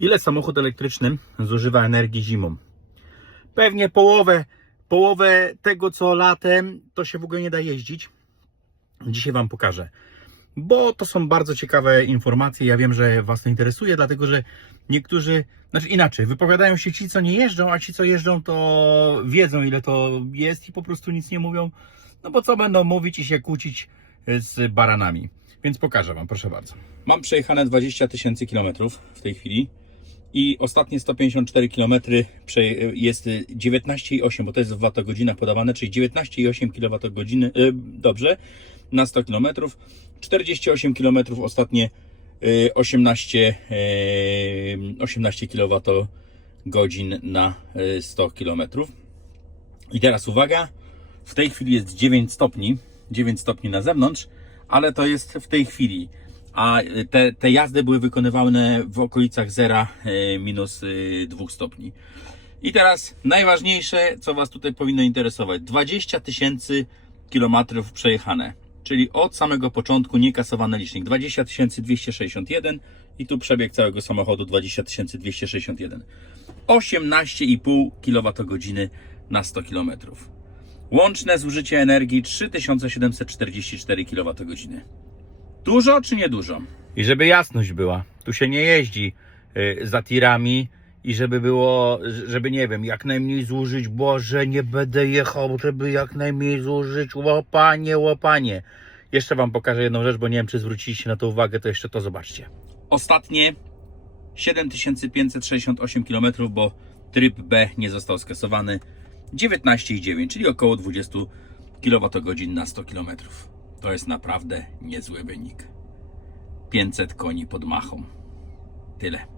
Ile samochód elektryczny zużywa energii zimą? Pewnie połowę, połowę tego co latem, to się w ogóle nie da jeździć. Dzisiaj Wam pokażę. Bo to są bardzo ciekawe informacje. Ja wiem, że Was to interesuje, dlatego że niektórzy, znaczy inaczej, wypowiadają się ci, co nie jeżdżą, a ci, co jeżdżą, to wiedzą, ile to jest i po prostu nic nie mówią. No bo co będą mówić i się kłócić z baranami. Więc pokażę Wam, proszę bardzo. Mam przejechane 20 tysięcy kilometrów w tej chwili i ostatnie 154 km jest 19,8, bo to jest w wattogodzinach podawane, czyli 19,8 kWh, yy, dobrze, na 100 km. 48 km ostatnie yy, 18, yy, 18 kWh na yy, 100 km. I teraz uwaga, w tej chwili jest 9 stopni, 9 stopni na zewnątrz, ale to jest w tej chwili. A te, te jazdy były wykonywane w okolicach 0 e, minus 2 stopni. I teraz najważniejsze, co Was tutaj powinno interesować: 20 tysięcy kilometrów przejechane, czyli od samego początku niekasowany licznik 20 261 i tu przebieg całego samochodu 20 261. 18,5 kWh na 100 km. Łączne zużycie energii 3744 kWh. Dużo czy nie dużo? I żeby jasność była, tu się nie jeździ y, za tirami i żeby było, żeby nie wiem, jak najmniej zużyć, Boże, nie będę jechał, żeby jak najmniej zużyć, łopanie, łopanie. Jeszcze Wam pokażę jedną rzecz, bo nie wiem, czy zwróciliście na to uwagę, to jeszcze to zobaczcie. Ostatnie 7568 km, bo tryb B nie został skasowany. 19,9, czyli około 20 kWh na 100 km. To jest naprawdę niezły wynik. 500 koni pod machą. Tyle.